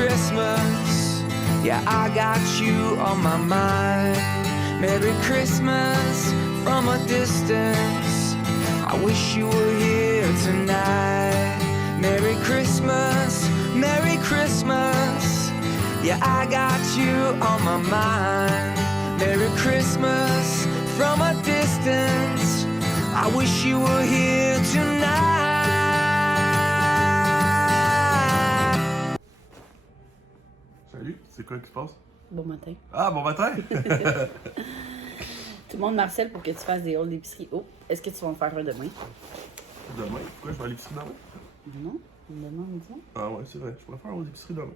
Christmas. Yeah, I got you on my mind. Merry Christmas from a distance. I wish you were here tonight. Merry Christmas, Merry Christmas. Yeah, I got you on my mind. Merry Christmas from a distance. I wish you were here tonight. Salut, c'est quoi qui se passe? Bon matin. Ah, bon matin! Tout le monde m'harcèle pour que tu fasses des hauls d'épicerie. Oh, est-ce que tu vas en faire un demain? Demain? Pourquoi je vais à l'épicerie demain? Non, demain midi. Ah ouais, c'est vrai, je pourrais faire aux épiceries demain.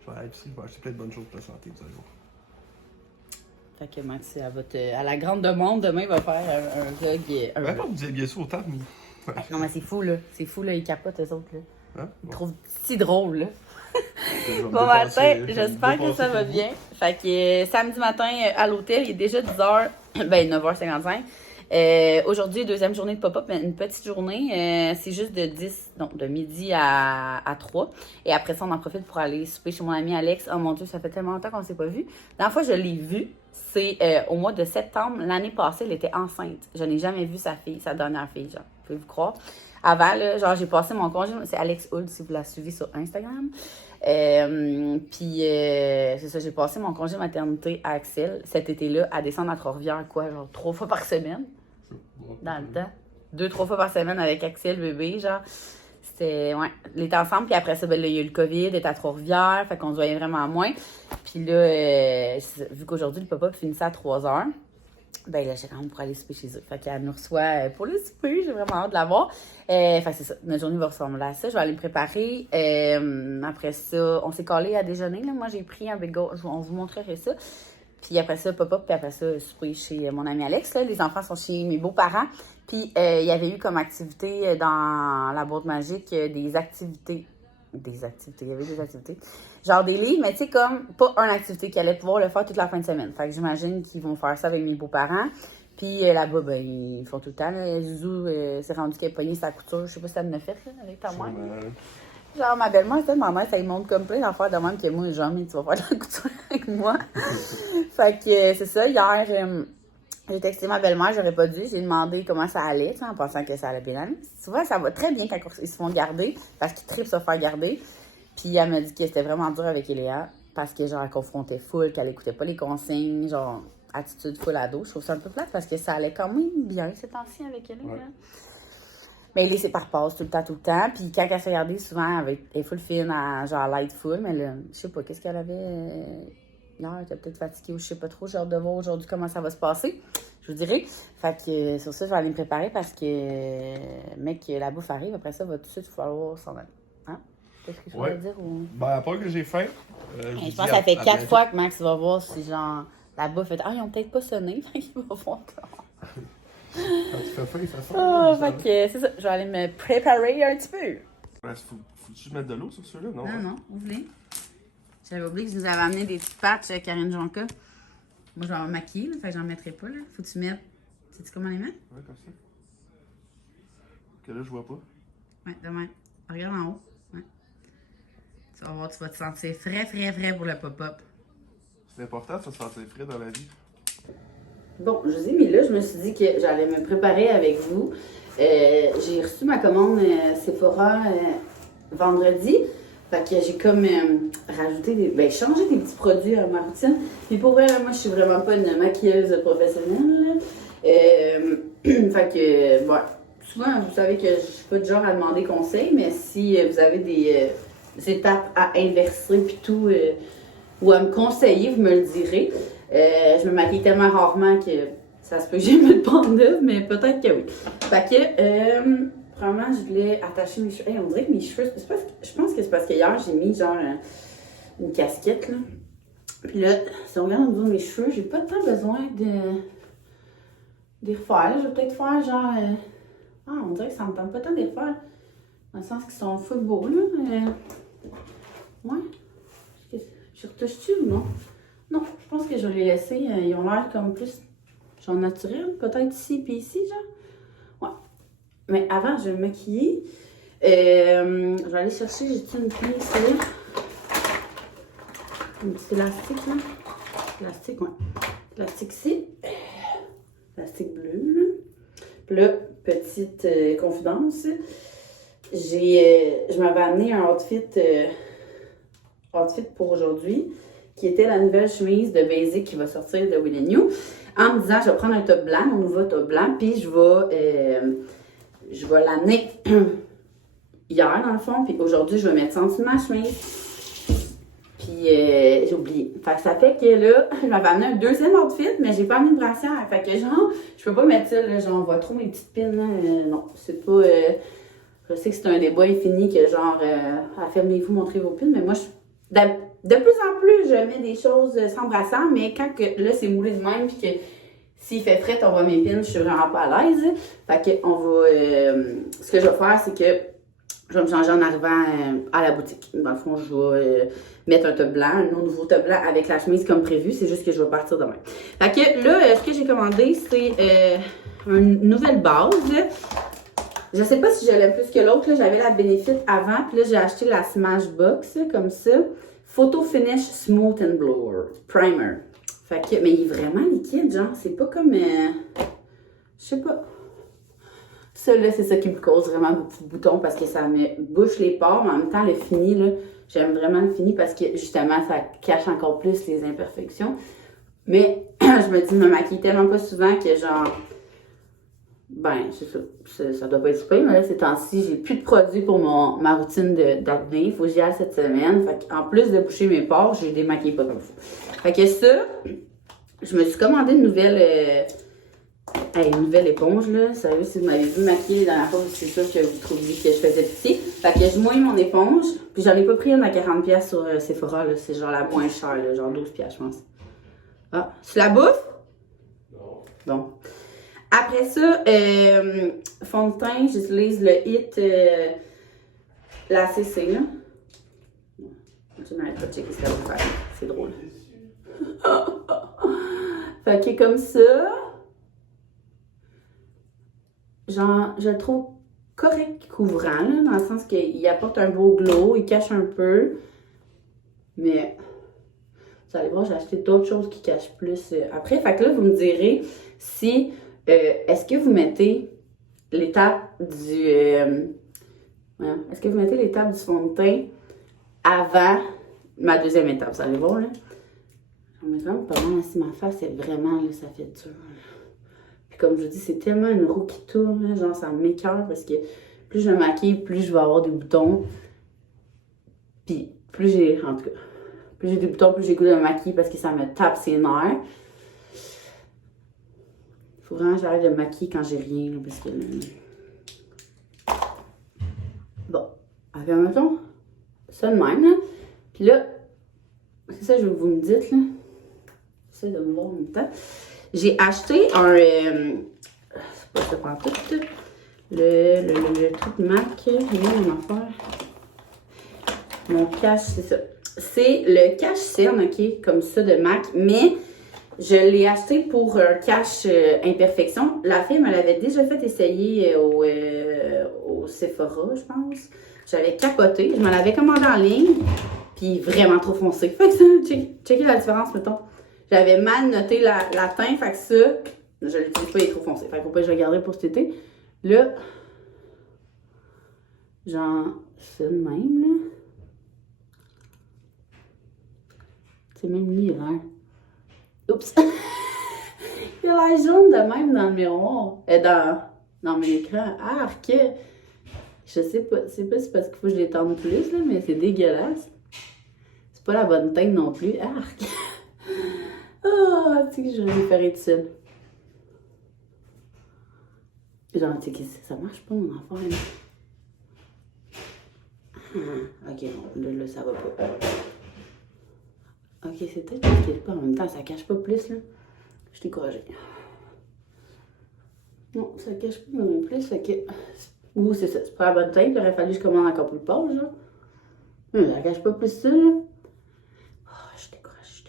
Je vais à l'épicerie, je vais acheter plein de bonnes choses pour la santé, vous allez voir. Fait que Max, à la grande demande, demain, il va faire un vlog. Ben, pas vous disiez bien sûr autant, mais... Non, mais c'est fou, là. C'est fou, là. Ils capotent, eux autres, là. Hein? Ils Bon. trouvent si drôle, là. Bon matin, j'espère que ça va bien. Fait que samedi matin, à l'hôtel, il est déjà 10h, ben 9h55. Aujourd'hui, deuxième journée de pop-up, mais une petite journée. C'est juste de midi à 3. Et après ça, on en profite pour aller souper chez mon ami Alex. Oh mon Dieu, ça fait tellement longtemps qu'on ne s'est pas vu. La dernière fois que je l'ai vue, c'est au mois de septembre. L'année passée, elle était enceinte. Je n'ai jamais vu sa fille, sa dernière fille, genre. Pouvez-vous croire? Avant, là, genre, j'ai passé mon congé. C'est Alex Hood, si vous la suivez sur Instagram. Puis, c'est ça, j'ai passé mon congé maternité à Axel cet été-là à descendre à Trois-Rivières, quoi, genre 3 fois par semaine. Dans le temps. 2-3 fois par semaine avec Axel, bébé, genre. C'était, ouais, il était ensemble. Puis après ça, ben, là, il y a eu le COVID, il était à Trois-Rivières, fait qu'on se voyait vraiment moins. Puis là, vu qu'aujourd'hui, le pop-up finissait à 3h, ben là, j'ai quand même pour aller souper chez eux. Fait qu'elle nous reçoit pour le souper. J'ai vraiment hâte de la voir. Fait que c'est ça. Notre journée va ressembler à ça. Je vais aller me préparer. Après ça, on s'est collé à déjeuner. Là. Moi, j'ai pris un bagel. On vous montrerait ça. Puis après ça, pop-up. Puis après ça, souper chez mon ami Alex. Là. Les enfants sont chez mes beaux-parents. Puis il y avait eu comme activité dans la boîte magique des activités. Il y avait des activités. Genre des livres, mais tu sais, comme pas une activité qu'ils allaient pouvoir le faire toute la fin de semaine. Fait que j'imagine qu'ils vont faire ça avec mes beaux-parents. Puis là-bas, ben, ils font tout le temps. Là. Zouzou s'est rendu qu'elle a pogné sa couture. Je sais pas si ça me fait là, avec ta mère. Genre, ma belle-mère, c'était ma mère, ça lui montre comme plein d'affaires de même que moi, genre, mais tu vas faire de la couture avec moi. Fait que c'est ça. Hier, j'ai texté ma belle-mère, j'aurais pas dû. J'ai demandé comment ça allait, en pensant que ça allait bien aller. Souvent, ça va très bien quand ils se font garder, parce qu'ils trippent se faire garder. Puis elle m'a dit que c'était vraiment dur avec Eléa, parce que genre, elle confrontait full, qu'elle écoutait pas les consignes, genre, attitude full ado. Je trouve ça un peu plate, parce que ça allait quand même bien ces temps-ci avec Eléa. Ouais. Mais Elé, c'est par passe tout le temps. Puis quand elle s'est regardée, souvent, elle est full fine, genre light full, mais là, je sais pas, qu'est-ce qu'elle avait... Hier, elle était peut-être fatiguée ou je sais pas trop. J'ai hâte de voir aujourd'hui comment ça va se passer. Je vous dirai. Fait que sur ça, je vais aller me préparer parce que, mec, la bouffe arrive. Après ça, va tout de suite falloir s'en aller. Hein? Qu'est-ce que je voulais dire? Ou... Ben, à part que j'ai faim. Je pense que ça fait 4 fois que Max va voir si, genre, la bouffe est. Ah, ils ont peut-être pas sonné. Fait qu'il va voir. Quand tu fais faim, ça sent. Oh, fait que c'est ça. Je vais aller me préparer un petit peu. Ouais, faut-tu mettre de l'eau sur ceux-là? Non, non, vous voulez? J'avais oublié que je nous avais amené des petits patchs Karine Jonca. Moi, je vais me maquiller, là, fait que j'en mettrai pas. Là. Faut que tu mettes. Sais-tu comment les mettre? Ouais, comme ça. Que là, je vois pas. Ouais, demain. Regarde en haut. Ouais. Tu vas voir, tu vas te sentir frais pour le pop-up. C'est important de se sentir frais dans la vie. Bon, je vous ai mis là. Je me suis dit que j'allais me préparer avec vous. J'ai reçu ma commande Sephora vendredi. Fait que j'ai comme rajouté changé des petits produits à ma routine. Mais pour vrai, moi, je suis vraiment pas une maquilleuse professionnelle. Fait que, bon, souvent, vous savez que je suis pas du genre à demander conseil, mais si vous avez des étapes à inverser puis tout, ou à me conseiller, vous me le direz. Je me maquille tellement rarement que ça se peut que j'ai mis de bande neuve, mais peut-être que oui. Fait que, vraiment, je voulais attacher mes cheveux. Hey, on dirait que mes cheveux, je pense que c'est parce que hier, j'ai mis genre une casquette, là. Puis là, si on regarde au niveau de mes cheveux, j'ai pas tant besoin de les refaire. Là. Je vais peut-être faire genre... on dirait que ça me tente pas tant de les refaire. Dans le sens qu'ils sont full beaux, là. Ouais. Je retouche-tu ou non? Non, je pense que je vais les laisser. Ils ont l'air comme plus genre naturel. Peut-être ici puis ici, genre. Ouais. Mais avant, je vais me maquiller. Je vais aller chercher, j'ai une pince là. un petit élastique, là. Élastique, ouais. Élastique ici. Élastique bleu, là. Puis là, petite confidence. Je m'avais amené un outfit pour aujourd'hui, qui était la nouvelle chemise de Basic qui va sortir de Will & You, en me disant, je vais prendre un top blanc, mon nouveau top blanc, puis je vais l'amener hier, dans le fond, puis aujourd'hui, je vais mettre ça en dessous de ma chemise. Puis j'ai oublié. Fait que ça fait que là, je m'avais amené un deuxième outfit, mais j'ai pas amené de brassière. Fait que genre, je peux pas mettre ça, là, genre, on voit trop mes petites pins, là. Non, c'est pas... je sais que c'est un débat infini que genre, fermez-vous, montrez vos pins, mais moi, de plus en plus, je mets des choses sans brassière, mais quand que, là, c'est moulé de même, puis que s'il fait frais, on voit mes pins, je suis vraiment pas à l'aise. Fait que on va... ce que je vais faire, c'est que je vais me changer en arrivant à la boutique. Dans le fond, je vais mettre un top blanc, un nouveau top blanc avec la chemise comme prévu. C'est juste que je vais partir demain. Fait que là, ce que j'ai commandé, c'est une nouvelle base. Je sais pas si je l'aime plus que l'autre. J'avais la Benefit avant. Puis là, j'ai acheté la Smashbox, comme ça. Photo Finish Smooth and Blower Primer. Fait que, mais il est vraiment liquide, genre. C'est pas comme... je sais pas. Ça, là, c'est ça qui me cause vraiment beaucoup de boutons parce que ça me bouche les pores, mais en même temps, le fini, là, j'aime vraiment le fini parce que, justement, ça cache encore plus les imperfections. Mais, je me dis, je me maquille tellement pas souvent que, genre, ben, c'est ça. Ça doit pas être super, mais là, ces temps-ci, j'ai plus de produits pour ma routine d'acné. Il faut que j'y aille cette semaine. Fait qu'en plus de boucher mes pores, je les démaquille pas comme ça. Fait que ça, je me suis commandé une nouvelle éponge, là. Sérieux, si vous m'avez vu maquiller la dernière fois, c'est sûr que vous trouviez que je faisais pitié. Fait que je mouille mon éponge. Puis j'en ai pas pris une à 40$ sur Sephora, là. C'est genre la moins chère, là. Genre 12$, je pense. Ah, tu la bouffes? Non. Bon. Après ça, fond de teint, j'utilise le Hit, la CC, là. Je m'arrête pas de checker ce qu'elle va faire. C'est drôle. Fait que comme ça... Genre, je le trouve correct couvrant, là, dans le sens qu'il apporte un beau glow, il cache un peu. Mais, vous allez voir, j'ai acheté d'autres choses qui cachent plus après. Fait que là, vous me direz si, est-ce que vous mettez l'étape du... est-ce que vous mettez l'étape du fond de teint avant ma deuxième étape? Vous allez voir, là. J'en mets vraiment pas mal si ma face est vraiment, là, ça fait dur. Puis comme je vous dis, c'est tellement une roue qui tourne, là, genre ça m'écoeure parce que plus je me maquille, plus je vais avoir des boutons. Puis plus j'ai, en tout cas, plus j'ai des boutons, plus j'ai goût de me maquiller parce que ça me tape ses nerfs. Faut vraiment que j'arrête de me maquiller quand j'ai rien, là, parce que... Bon, avec mettons, ça de même, là. Puis là, c'est ça que vous me dites, là. J'essaie de me voir en même temps. J'ai acheté un... c'est pas ça pour tout. Le truc MAC. Mon affaire. Mon cache, c'est ça. C'est le cache cerne, ok, comme ça de MAC. Mais je l'ai acheté pour un cache imperfection. La fille me l'avait déjà fait essayer au Sephora, je pense. J'avais capoté. Je me l'avais commandé en ligne. Puis vraiment trop foncé. Fait que ça, checkez la différence, mettons. J'avais mal noté la teinte, fait que ça, je l'utilise pas, il est trop foncé. Fait que je vais garder pour cet été. Là, genre, c'est de même, là. C'est même lui, il a l'air. Oups! Il a l'air jaune de même dans le miroir. Dans mon écran. Arc! Je sais pas si c'est parce qu'il faut que je l'étende plus, là, mais c'est dégueulasse. C'est pas la bonne teinte non plus. Arc! Oh, tu sais que je vais me faire tout seul. Genre, tu sais que ça marche pas, mon enfant, là. Ok, non, là, ça va pas. Ok, c'est peut-être parce qu'il pas en même temps, ça cache pas plus, là. Je suis découragée. Non, ça cache pas non plus, fait que... Ouh, c'est ça, c'est pas la bonne teinte, il aurait fallu que je commande encore plus de page, là. Ça cache pas plus ça, là. Je suis découragée.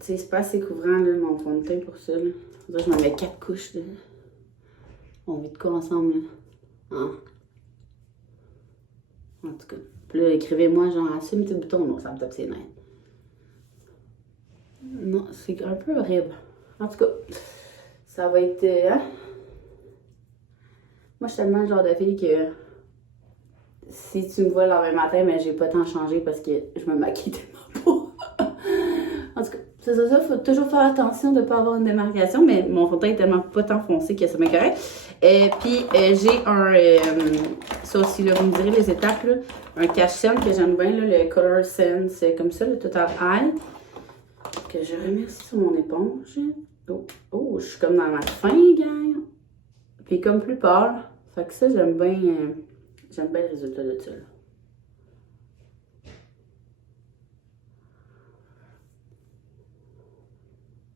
Tu sais, c'est pas assez couvrant, là, mon fond de teint pour ça, là. Je m'en mets 4 couches, là. On vit de quoi ensemble, là? Hein? En tout cas. Puis là, écrivez-moi genre assume tes boutons. Non, ça me tape ses nerfs. Non, c'est un peu horrible. En tout cas, ça va être. Hein? Moi, je suis tellement le genre de fille que si tu me vois le lendemain matin, mais j'ai pas tant changé parce que je me maquille tellement pas. En tout cas, c'est ça, faut toujours faire attention de ne pas avoir une démarcation, mais mon fond de teint est tellement pas tant foncé que ça m'est correct. Puis j'ai un, ça aussi, là, vous me direz les étapes, là, un cache-cerne que j'aime bien, là, le Color Sense, comme ça, le Total Eye, que je remercie sur mon éponge. Oh, je suis comme dans ma fin, gang. Puis comme plus pâle, fait que ça, j'aime bien le résultat de ça, là.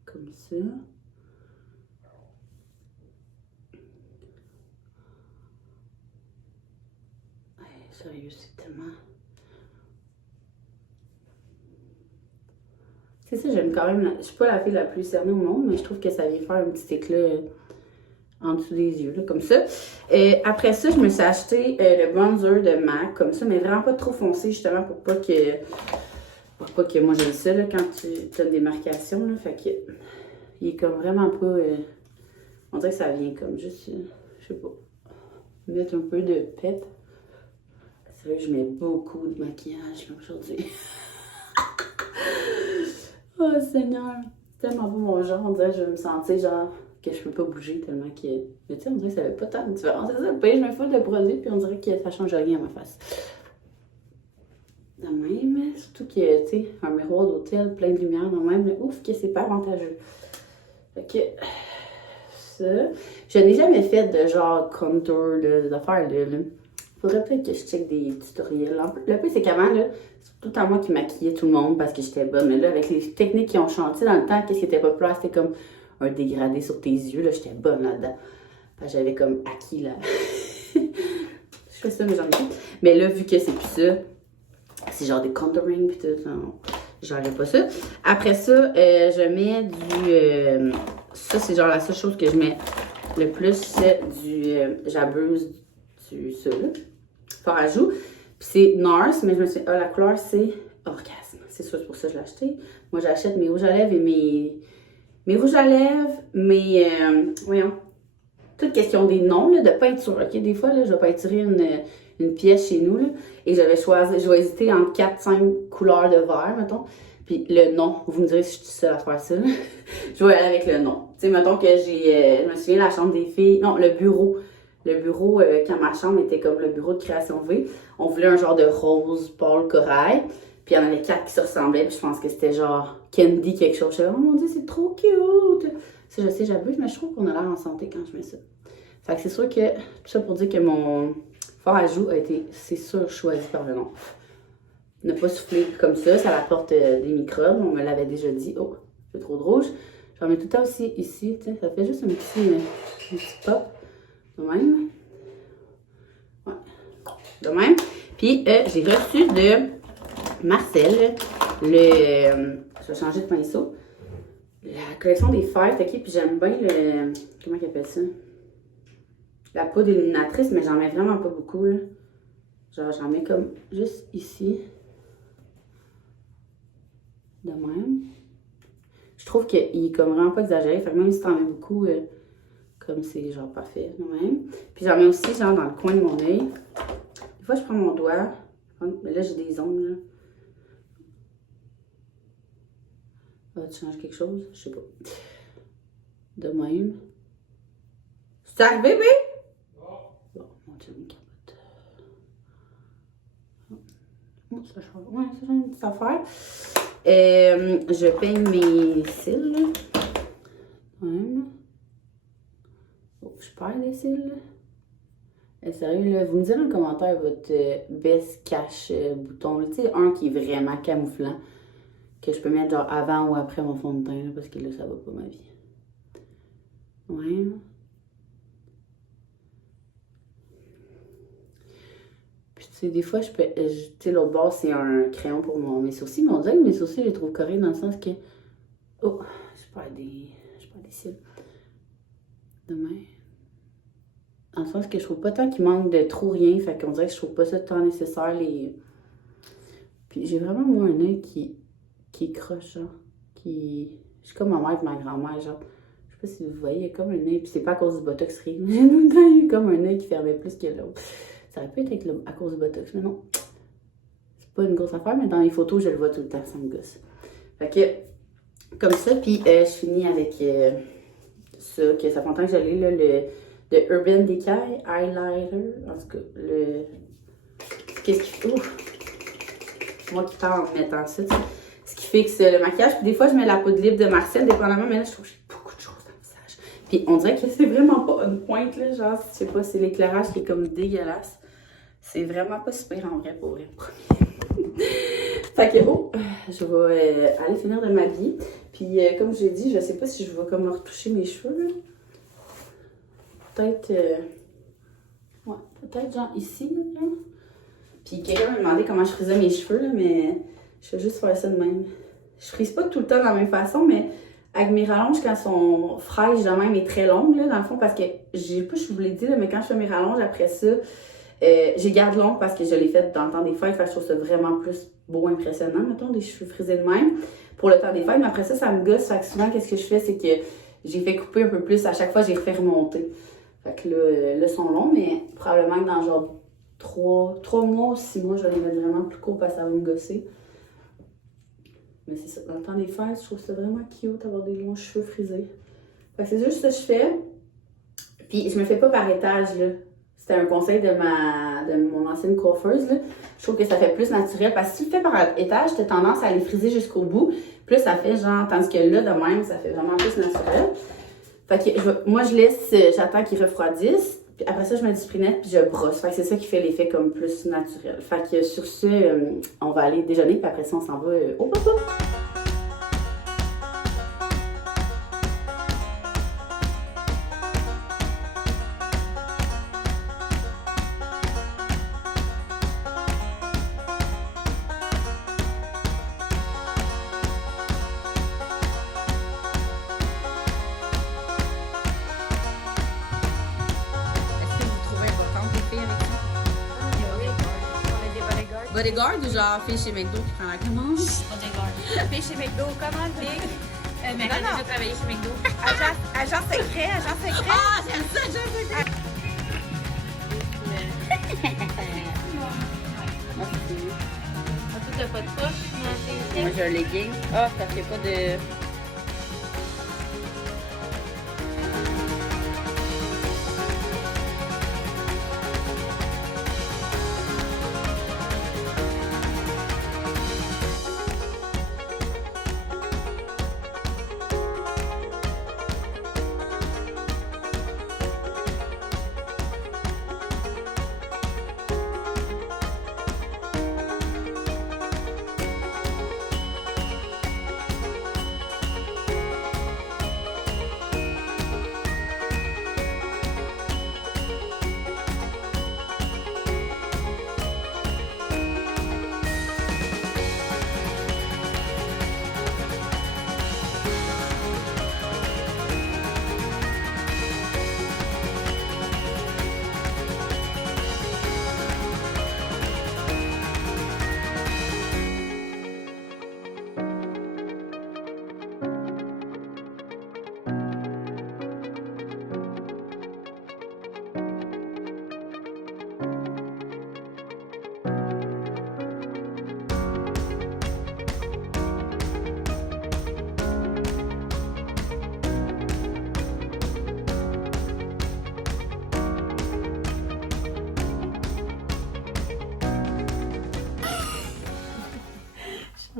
Comme ça. Sérieux, c'est tellement... C'est ça, j'aime quand même... Je suis pas la fille la plus cernée au monde, mais je trouve que ça vient faire un petit éclat en dessous des yeux, là, comme ça. Après ça, je me suis acheté le bronzer de MAC, comme ça, mais vraiment pas trop foncé, justement, pour pas que... moi j'aime ça, là, quand tu as une démarcation, là, fait que... Il est comme vraiment pas... on dirait que ça vient comme juste... je sais pas. Mettre un peu de pep. C'est vrai que je mets beaucoup de maquillage aujourd'hui. Oh Seigneur, c'est tellement pas mon genre. On dirait que je vais me sentir genre que je peux pas bouger tellement que... Mais tu sais, on dirait que ça fait pas tant de différence. C'est ça, le pays, je mets full de produits puis on dirait que ça change rien à ma face. De même, surtout que, tu sais, un miroir d'hôtel plein de lumière, de même, mais ouf, que c'est pas avantageux. Fait que... ça... Je n'ai jamais fait de genre contour, d'affaires là. Faudrait peut-être que je check des tutoriels. Le plus, c'est qu'avant, là, c'est tout le temps moi qui maquillais tout le monde parce que j'étais bonne. Mais là, avec les techniques qui ont changé dans le temps, qu'est-ce qui était populaire? C'était comme un dégradé sur tes yeux. Là, j'étais bonne là-dedans. J'avais comme acquis là. Je fais ça, mais j'en ai plus. Mais là, vu que c'est plus ça, c'est genre des contouring pis tout. J'enlève pas ça. Après ça, je mets du... ça, c'est genre la seule chose que je mets le plus, c'est du... j'abuse du ça, là. Fort à joues. Puis c'est NARS, mais je me suis dit, la couleur, c'est Orgasme. C'est sûr, c'est pour ça que je l'ai acheté. Moi, j'achète mes rouges à lèvres et mes rouges à lèvres, voyons, toute question des noms, là, de peinture, ok? Des fois, là, je vais peinturer une pièce chez nous, là, et je vais hésiter entre 4-5 couleurs de vert, mettons. Puis le nom, vous me direz si je suis seule à faire ça, là. Je vais aller avec le nom. Tu sais, mettons que je me souviens, la chambre des filles, non, le bureau. Le bureau, quand ma chambre était comme le bureau de création V, on voulait un genre de rose pâle corail. Puis il y en avait 4 qui se ressemblaient. Puis je pense que c'était genre Candy quelque chose. Je suis là, oh mon Dieu, c'est trop cute! Ça, je sais, j'abuse, mais je trouve qu'on a l'air en santé quand je mets ça. Fait que c'est sûr que, tout ça pour dire que mon fard à joues a été, c'est sûr, choisi par le nom. Ne pas souffler comme ça apporte des microbes. On me l'avait déjà dit. Oh, c'est trop de rouge. J'en mets tout le temps aussi ici. Tiens, ça fait juste un petit pop. De même. Ouais. De même. Puis, j'ai reçu de Marcel, je vais changer de pinceau, la collection des fêtes, ok? Puis j'aime bien le... Comment il appelle ça? La poudre illuminatrice, mais j'en mets vraiment pas beaucoup, là. Genre, j'en mets comme juste ici. De même. Je trouve qu'il est comme vraiment pas exagéré. Fait que même si t'en mets beaucoup... comme c'est genre parfait, de même. Puis j'en mets aussi genre dans le coin de mon œil. Des fois, je prends mon doigt. Mais là, j'ai des ongles, là. Tu changes quelque chose? Je sais pas. De même. C'est arrivé, bébé? Bon, mon Dieu, une capote. Oh, ça change. Ouais, ça change une petite affaire. Je peigne mes cils, là. De même. Oh, je perds les cils. Sérieux, là, vous me direz en commentaire votre best cache bouton. Tu sais, un qui est vraiment camouflant. Que je peux mettre genre avant ou après mon fond de teint. Là, parce que là, ça va pas ma vie. Ouais. Puis tu sais, des fois, tu sais, l'autre bord, c'est un crayon pour mes sourcils. Mais on dirait que mes sourcils, je les trouve corrects dans le sens que... Oh, je perds des cils. Demain. Dans le sens que je trouve pas tant qu'il manque de trop rien. Fait qu'on dirait que je trouve pas ça tant nécessaire. Puis j'ai vraiment, moi, un œil qui croche, genre. Je suis comme ma mère et ma grand-mère, genre. Je sais pas si vous voyez, il y a comme un œil. Puis c'est pas à cause du botox rien. J'ai tout le temps eu comme un œil qui fermait plus que l'autre. Ça aurait pu être à cause du botox, mais non. C'est pas une grosse affaire, mais dans les photos, je le vois tout le temps, ça me gosse. Fait que, comme ça, puis je finis avec ça, que ça fait longtemps que je l'ai, là, le Urban Decay Highlighter. En tout cas, qu'est-ce qu'il fait? Ouf! Moi qui parle en mettant ça, ce qui fixe le maquillage. Puis des fois, je mets la poudre libre de Marcel, dépendamment, mais là, je trouve que j'ai beaucoup de choses dans le visage. Puis on dirait que c'est vraiment pas une pointe, là. Genre, je sais pas, c'est l'éclairage qui est comme dégueulasse. C'est vraiment pas super en vrai pour vrai. Fait que, je vais aller finir de m'habiller. Puis, comme je l'ai dit, je sais pas si je vais comme retoucher mes cheveux, là. Peut-être, ouais, peut-être genre ici, là. Puis quelqu'un m'a demandé comment je frisais mes cheveux, là, mais je vais juste faire ça de même. Je frise pas tout le temps de la même façon, mais avec mes rallonges, quand elles sont fraîches de même et très longues, là, dans le fond, parce que, je sais pas, je vous l'ai dit, là, mais quand je fais mes rallonges, après ça, j'ai garde longue parce que je l'ai fait dans le temps des fêtes, fait que je trouve ça vraiment plus beau, impressionnant, mettons, des cheveux frisés de même, pour le temps des fêtes, mais après ça, ça me gosse, fait que souvent, qu'est-ce que je fais, c'est que j'ai fait couper un peu plus, à chaque fois, j'ai refait remonter. Fait que là, ils sont longs, mais probablement que dans genre 3 mois, 6 mois, je vais les mettre vraiment plus courts parce que ça va me gosser. Mais c'est ça, dans le temps des fêtes, je trouve ça vraiment cute d'avoir des longs cheveux frisés. Fait que c'est juste ce que je fais. Puis je me fais pas par étage, là. C'était un conseil de mon ancienne coiffeuse, là. Je trouve que ça fait plus naturel. Parce que si tu le fais par étage, tu as tendance à les friser jusqu'au bout. Plus ça fait genre, tandis que là, de même, ça fait vraiment plus naturel. Fait que moi, je laisse, j'attends qu'ils refroidissent. Puis après ça, je mets du sprinette puis je brosse. Fait que c'est ça qui fait l'effet comme plus naturel. Fait que sur ce, on va aller déjeuner. Puis après ça, on s'en va au papa. Bodyguard ou genre fille chez McDo qui prend la commande? Bodyguard. Fille chez McDo, commande big. Mais elle a déjà travaillé chez McDo. Agent secret. Ah, j'aime ça, agent secret! Merci. Toi, t'as pas de poche? Moi, j'ai un legging. Ah, ça fait pas de...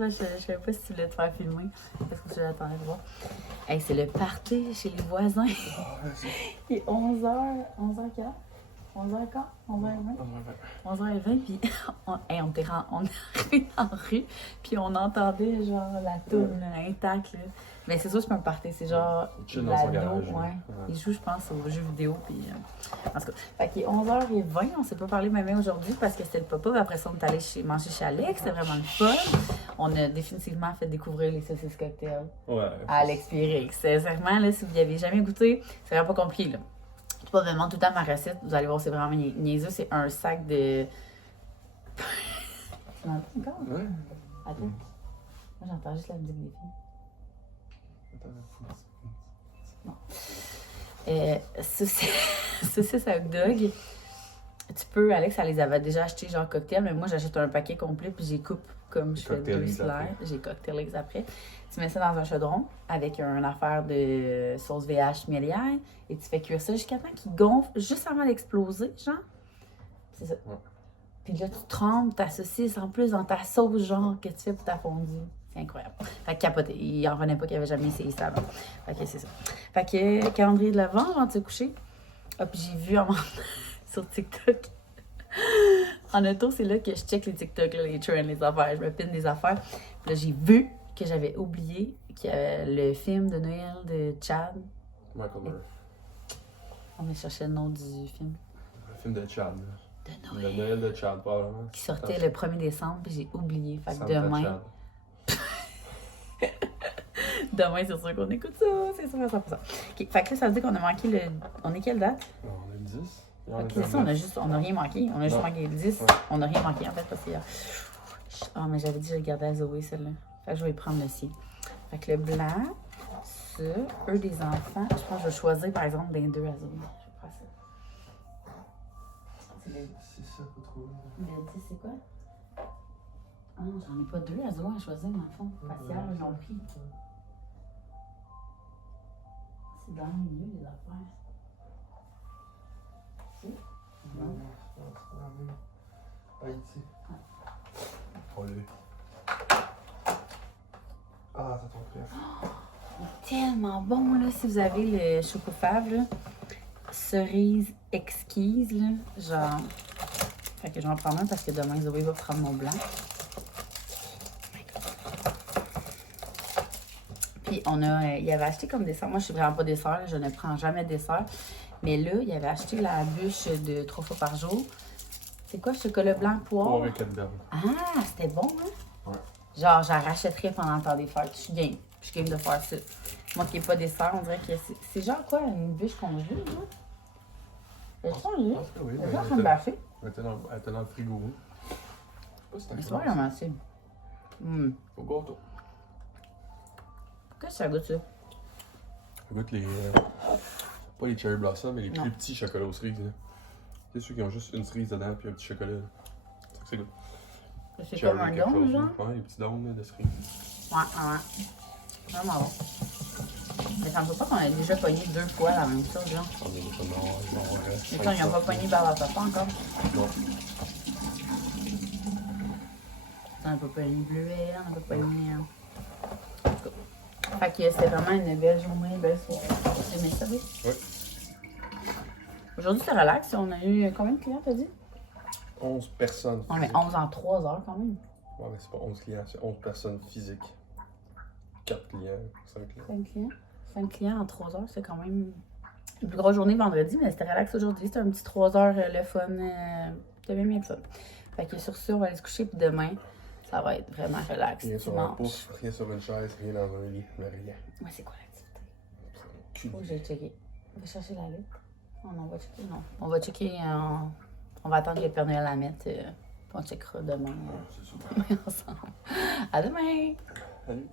Je savais pas si tu voulais te faire filmer. Parce que tu l'attendais de voir. Hey, c'est le party chez les voisins. Il est 11h. 11h15? 11h15? 11h20? 11h20, puis on est arrivé en rue, puis on entendait genre la toune intacte. Là. Mais c'est sûr, c'est pas un party, c'est genre l'ado, ouais. Il joue, je pense, aux jeux vidéo, puis en tout cas. Fait qu'il est 11h20, on s'est pas parlé même aujourd'hui parce que c'était le papa, après ça, on est allé manger chez Alex, c'était vraiment le fun. On a définitivement fait découvrir les saucisses cocktails à Alex Pierre. Sincèrement, là, si vous n'y avez jamais goûté, c'est vraiment pas compliqué, là. pas vraiment tout le temps ma recette. Vous allez voir, c'est vraiment niaiseux. C'est un sac de. Tu m'entends encore? Ouais. Attends. Moi, j'entends juste la musique des filles. Saucisse à hot dog. Tu peux, Alex, elle les avait déjà achetés genre cocktail, mais moi j'achète un paquet complet puis j'y coupe comme je fais 2 slices. J'ai cocktailise après. Tu mets ça dans un chaudron avec une affaire de sauce VH mielière et tu fais cuire ça jusqu'à temps qu'il gonfle juste avant d'exploser, genre. C'est ça. Ouais. Puis là, tu trempes ta saucisse en plus dans ta sauce, genre, que tu fais pour ta fondue. C'est incroyable. Fait que capoté. Il en revenait pas qu'il avait jamais essayé ça avant. Fait que c'est ça. Fait que calendrier de l'Avent avant de se coucher. Ah, puis j'ai vu sur TikTok. En auto, c'est là que je check les TikTok, là, les trends, les affaires. Je me pine des affaires. Puis là, j'ai vu que j'avais oublié qu'il y avait le film de Noël de Chad. Michael Moore. On va chercher le nom du film. Un film de Chad. De Le Noël. Noël de Chad, probablement. Qui sortait le 1er décembre, puis j'ai oublié. Fait que Santa demain. Chad. Demain, c'est sûr qu'on écoute ça. C'est sûr à 100%. OK. Fait que là, ça veut dire qu'on a manqué le. On est quelle date? Non, on a le 10. Ok, c'est ça, on a rien manqué. On a juste Non. manqué le 10. Ouais. On a rien manqué en fait parce que. Ah, mais j'avais dit que je regardais à Zoé celle-là. Fait que je vais prendre le sien. Fait que le blanc, ça, eux des enfants. Je pense que je vais choisir par exemple d'un 2 à Zoé. Je vais faire ça. C'est le C'est ça, pas trop. 10, c'est quoi? Ah non, j'en ai pas 2 à Zoé à choisir, dans le fond. Facial, ils ont pris. C'est dans le milieu les affaires. C'est? Non. Haïti. Oh, lui. Ah, t'as ton préf. Tellement bon, là, si vous avez le chocofave, là. Cerise exquise, là. Genre. Fait que je vais en prendre un parce que demain, Zoé va prendre mon blanc. Puis, il avait acheté comme dessert. Moi, je suis vraiment pas dessert, là, je ne prends jamais de dessert. Mais là, il avait acheté la bûche de 3 fois par jour. C'est quoi, chocolat blanc poire? Poire et Cadbury. Ah, c'était bon, hein? Ouais. Genre, j'en rachèterais pendant le temps des fêtes. Je suis game. Je suis game de faire ça. Moi qui n'ai pas dessert, on dirait que c'est genre quoi, une bûche congelée, là? Elle est congelée? Je pense que oui. Elle est en train de bâcher. Elle était dans le frigo. Je sais pas Mais si c'est pas vraiment assez. Au gâteau. Qu'est-ce que ça goûte, ça? Ça goûte les. Pas les cherry blossom, mais les Non. plus petits chocolats aux cerises. Là. C'est ceux qui ont juste une cerise dedans puis un petit chocolat. Là. C'est ça que c'est goût. C'est Cherry comme un quelque don, chose, genre? là. Ouais, les petits dômes là, de cerises. Ouais. Vraiment bon. Mais ça me fait pas qu'on a déjà pogné 2 fois la même chose, genre. On est pas mort, Mais ça, ils n'ont pas pogné par la papa encore. Non. On n'a pas pogné bleuet, on n'a pas pogné. En tout cas. Fait que c'était vraiment une belle journée, belle soirée. J'ai aimé ça, oui? Ouais. Aujourd'hui, c'est relax. On a eu combien de clients, t'as dit? 11 personnes. On a 11 en 3 heures quand même. Ouais, mais c'est pas 11 clients, c'est 11 personnes physiques. 4 clients, 5 clients. 5 clients. 5 clients en 3 heures, c'est quand même une plus grosse journée vendredi, mais c'était relax aujourd'hui. C'était un petit 3 heures le fun. C'était bien le fun. Fait que sur ça, on va aller se coucher, puis demain, ça va être vraiment relax. Rien sur un Dimanche. pouce, rien sur une chaise, rien dans un lit, mais rien. Ouais, c'est quoi l'activité? Cul. Faut que j'aille checker. On va chercher la lettre. Oh non, on va checker, non. On va checker, on va attendre que le Père Noël la mette. Puis on checkera demain. C'est super. Demain ensemble. À demain! Salut.